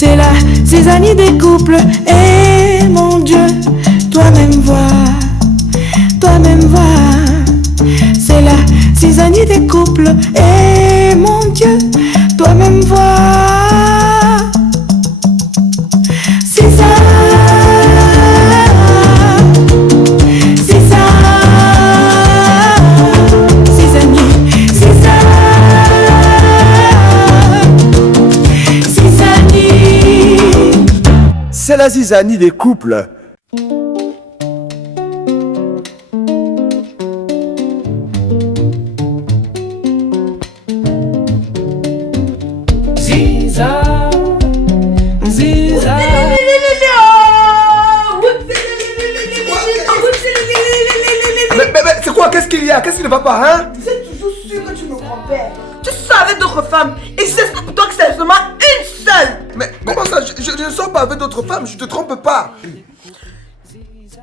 C'est la zizanie des couples. Et mon Dieu, toi-même vois, toi-même vois. C'est la zizanie des couples. Et mon Dieu, toi-même vois. C'est ça. C'est la zizanie des couples. Ziza, Ziza. Mais c'est quoi? Qu'est-ce qu'il y a? Qu'est-ce qui ne va pas, hein? Tu es toujours sûr que tu me trompais. Tu sors avec d'autres femmes et c'est ça pour toi que c'est seulement une seule. Mais comment ça? Je ne sors pas avec d'autres femmes, je te trompe pas.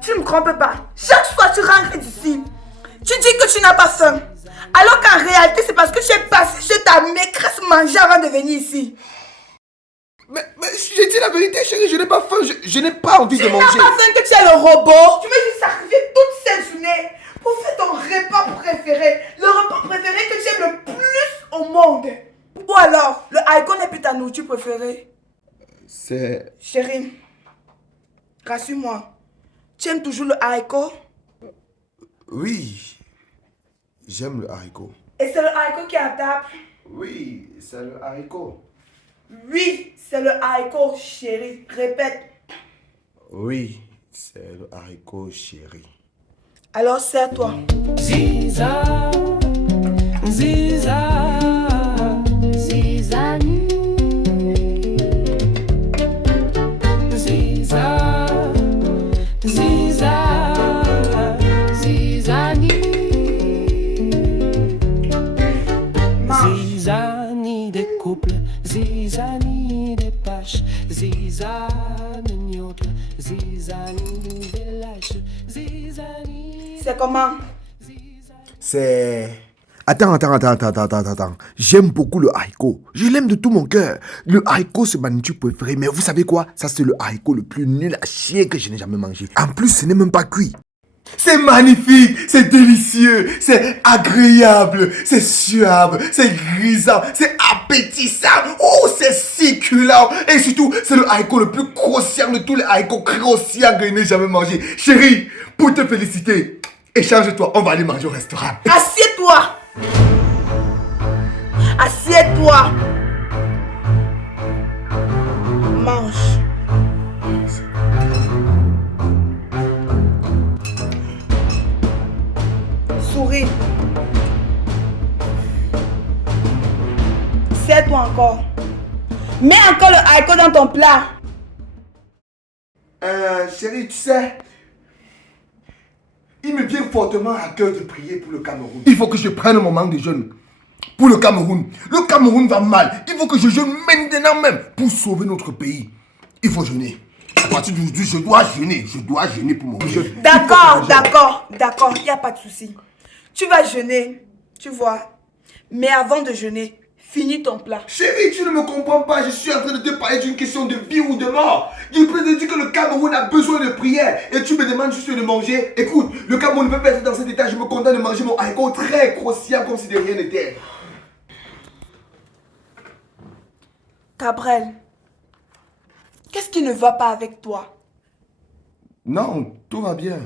Tu ne me trompes pas. Chaque fois tu rentres d'ici, tu dis que tu n'as pas faim. Alors qu'en réalité c'est parce que tu es passé chez ta maîtresse manger avant de venir ici. Mais j'ai dit la vérité, chérie, je n'ai pas faim, je n'ai pas envie de manger. Tu n'as pas faim que tu es le robot. Tu veux juste sacrifier toute cette journée pour faire ton repas préféré. Le repas préféré que tu aimes le plus au monde. Ou alors, le haïko n'est plus ta nourriture préférée. C'est... Chérie, rassure-moi. Tu aimes toujours le haïko? Oui, j'aime le haricot. Et c'est le haïko qui est à table? Oui, c'est le haricot. Oui, c'est le haïko, chérie. Répète. Oui, c'est le haricot, chérie. Alors, serre-toi. Ziza, Ziza, Zizanie, Ziza, Ziza, Zizanie, Zizanie des couples, Zizanie des paches, Zizanie autres, Zizanie des lâches, Zizanie. C'est comment? C'est... Attends. J'aime beaucoup le haricot. Je l'aime de tout mon cœur. Le haricot, c'est ma nourriture préférée. Mais vous savez quoi? Ça, c'est le haricot le plus nul à chier que je n'ai jamais mangé. En plus, ce n'est même pas cuit. C'est magnifique, c'est délicieux, c'est agréable, c'est suave, c'est grisant, c'est appétissant. Oh, c'est succulent. Et surtout, c'est le haricot le plus croustillant de tous les haricots croustillants que je n'ai jamais mangé. Chérie, pour te féliciter, échange-toi, on va aller manger au restaurant. Assieds-toi. Assieds-toi. Mange. Souris. Serre-toi encore. Mets encore le haïko dans ton plat. Chérie, tu sais, il me vient fortement à cœur de prier pour le Cameroun. Il faut que je prenne mon manque de jeûne pour le Cameroun. Le Cameroun va mal. Il faut que je jeûne maintenant même pour sauver notre pays. Il faut jeûner. À partir d'aujourd'hui, je dois jeûner. Je dois jeûner pour mon jeûne. D'accord, il n'y a pas de souci. Tu vas jeûner, tu vois. Mais avant de jeûner, finis ton plat. Chérie, tu ne me comprends pas. Je suis en train de te parler d'une question de vie ou de mort. Je peux te dire que le Cameroun a besoin de prière. Et tu me demandes juste de manger. Écoute, le Cameroun ne peut pas être dans cet état. Je me contente de manger mon haricot très croustillant comme si de rien n'était. Cabrel, qu'est-ce qui ne va pas avec toi? Non, tout va bien.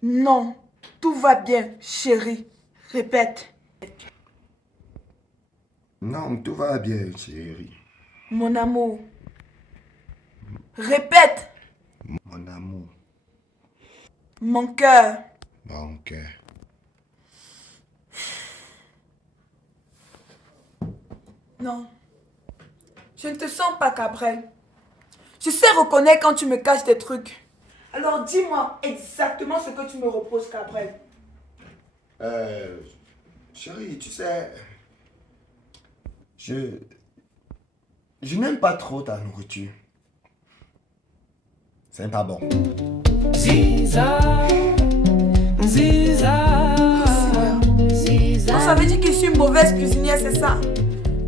Non, tout va bien, chérie. Répète. Non, tout va bien, chérie. Mon amour. Répète. Mon amour, Mon cœur. mon cœur. Non. Je ne te sens pas, Cabrel. Je sais reconnaître quand tu me caches des trucs. Alors dis-moi exactement ce que tu me reposes, Cabrel. Chérie, tu sais, je n'aime pas trop ta nourriture. C'est pas bon. Ziza, Ziza, On savait dire que je suis une mauvaise cuisinière, c'est ça?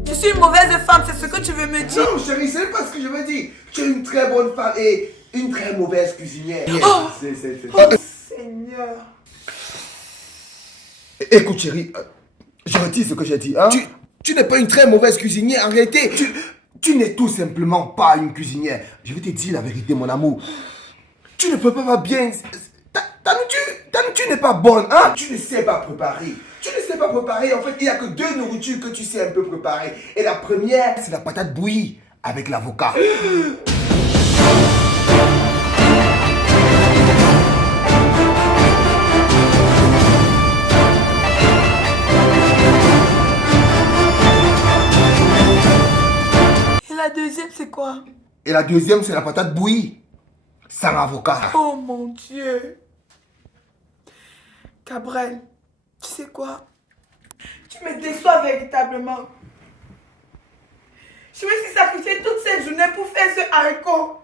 Tu Je suis une mauvaise femme, c'est ce que tu veux me dire? Non, chérie, c'est pas ce que je veux dire. Tu es une très bonne femme et une très mauvaise cuisinière. Oh, oh Seigneur. Écoute, chérie, je retire ce que j'ai dit. Hein? Tu n'es pas une très mauvaise cuisinière. En réalité, tu n'es tout simplement pas une cuisinière. Je vais te dire la vérité, mon amour. Tu ne peux pas bien... Ta nourriture n'est pas bonne, hein? Tu ne sais pas préparer. Tu ne sais pas préparer. En fait, il n'y a que 2 nourritures que tu sais un peu préparer. Et la première, c'est la patate bouillie avec l'avocat. Et la deuxième, c'est quoi? Et la deuxième, c'est la patate bouillie sans avocat. Oh mon Dieu. Cabrel, tu sais quoi? Tu me déçois véritablement. Je me suis sacrifié toute cette journée pour faire ce haricot.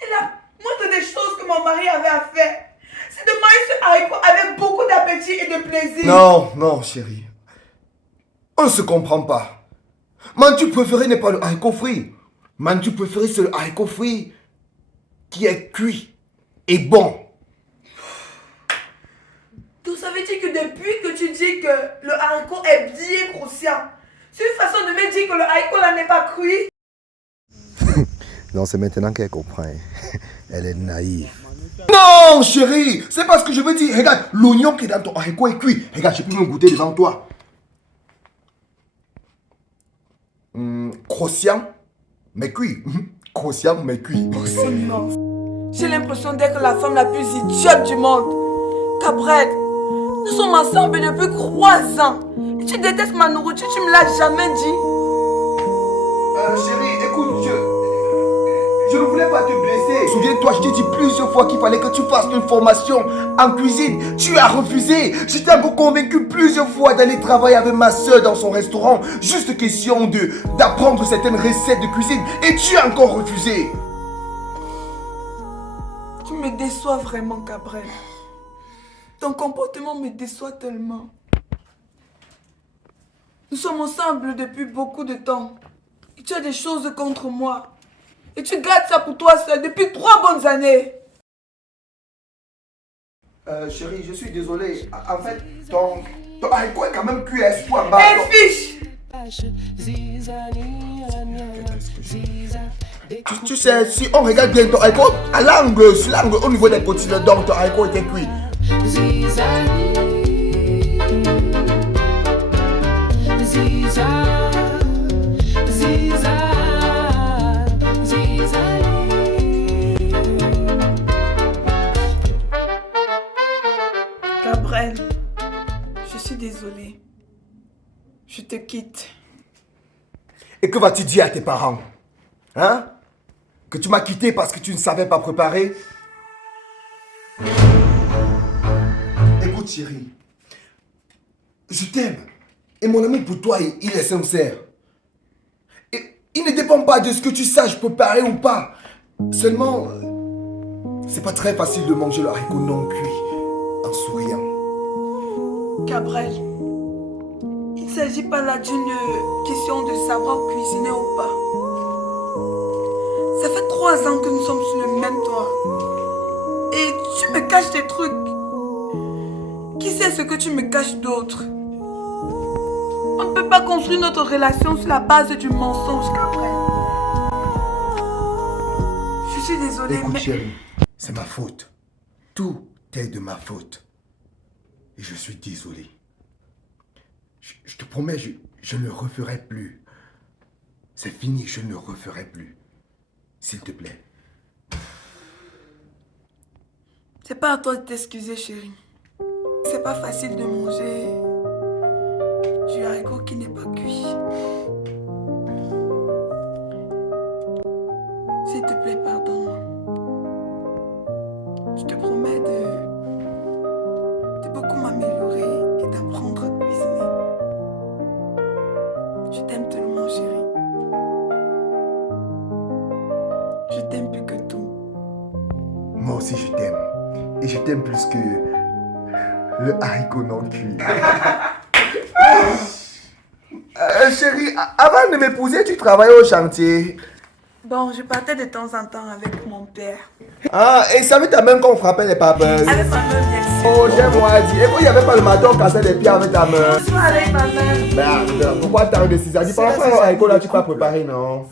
Et la moindre des choses que mon mari avait à faire, c'est de manger ce haricot avec beaucoup d'appétit et de plaisir. Non, non, chérie. On ne se comprend pas. Mon tu préféré n'est pas le haricot frit. Mon tu préféré, c'est le haricot frit qui est cuit et bon. Donc ça veut dire que depuis que tu dis que le haricot est bien croustillant, c'est une façon de me dire que le haricot là n'est pas cuit? Non, c'est maintenant qu'elle comprend. Elle est naïve. Non, chérie, c'est pas ce que je veux dire. Regarde, l'oignon qui est dans ton haricot est cuit. Regarde, je peux me goûter devant toi. Croustillant, mais cuit. Croustillant, mais cuit. Oh Seigneur, j'ai l'impression d'être la femme la plus idiote du monde. Cabrel, nous sommes ensemble depuis 3 ans. Et tu détestes ma nourriture, tu me l'as jamais dit. Chérie, écoute, je ne voulais pas te blesser. Souviens-toi, je t'ai dit plusieurs fois qu'il fallait que tu fasses une formation en cuisine. Tu as refusé. Je t'ai encore convaincu plusieurs fois d'aller travailler avec ma soeur dans son restaurant. Juste question d'apprendre certaines recettes de cuisine. Et tu as encore refusé. Tu me déçois vraiment, Cabrel. Ton comportement me déçoit tellement. Nous sommes ensemble depuis beaucoup de temps. Et tu as des choses contre moi. Et tu gardes ça pour toi seul depuis 3 bonnes années. Chérie, je suis désolé. En fait, ton haricot est quand même cuit à espoir en bas. Fiche! Tu sais, si on regarde bien ton haricot, à l'angle, sur l'angle, au niveau des côtés, donc ton haricot était cuit. Cabrel, je suis désolée. Je te quitte. Et que vas-tu dire à tes parents? Hein? Que tu m'as quitté parce que tu ne savais pas préparer? Écoute chérie, je t'aime. Et mon amour pour toi, il est sincère. Et il ne dépend pas de ce que tu saches préparer ou pas. Seulement, c'est pas très facile de manger le haricot non cuit en souriant. Cabrel, il ne s'agit pas là d'une question de savoir cuisiner ou pas. Ça fait 3 ans que nous sommes sur le même toit. Et tu me caches des trucs. Qui sait ce que tu me caches d'autre? On ne peut pas construire notre relation sur la base du mensonge, Cabrel. Je suis désolée, Écoute mais... chérie, c'est ma faute. Tout est de ma faute. Et je suis désolé. Je te promets, je ne le referai plus. C'est fini, je ne le referai plus. S'il te plaît. C'est pas à toi de t'excuser, chérie. C'est pas facile de manger du haricot qui n'est pas cuit. S'il te plaît, pardonne-moi. Je te promets de beaucoup m'améliorer et d'apprendre à cuisiner. Je t'aime tellement, chérie. Je t'aime plus que tout. Moi aussi, je t'aime. Et je t'aime plus que le haricot non cuit. chérie, avant de m'épouser, tu travaillais au chantier. Bon, je partais de temps en temps avec mon père. Ah, et ça veut ta main qu'on frappait les papes. Avec ma main, bien sûr. Oh, j'aime-moi dire. Et quand il n'y avait pas le matin, on cassait les pieds avec ta main. Toujours avec ma main. Merde, pourquoi t'as un de 6 ans? Dis, parfois, là, tu peux préparer, non?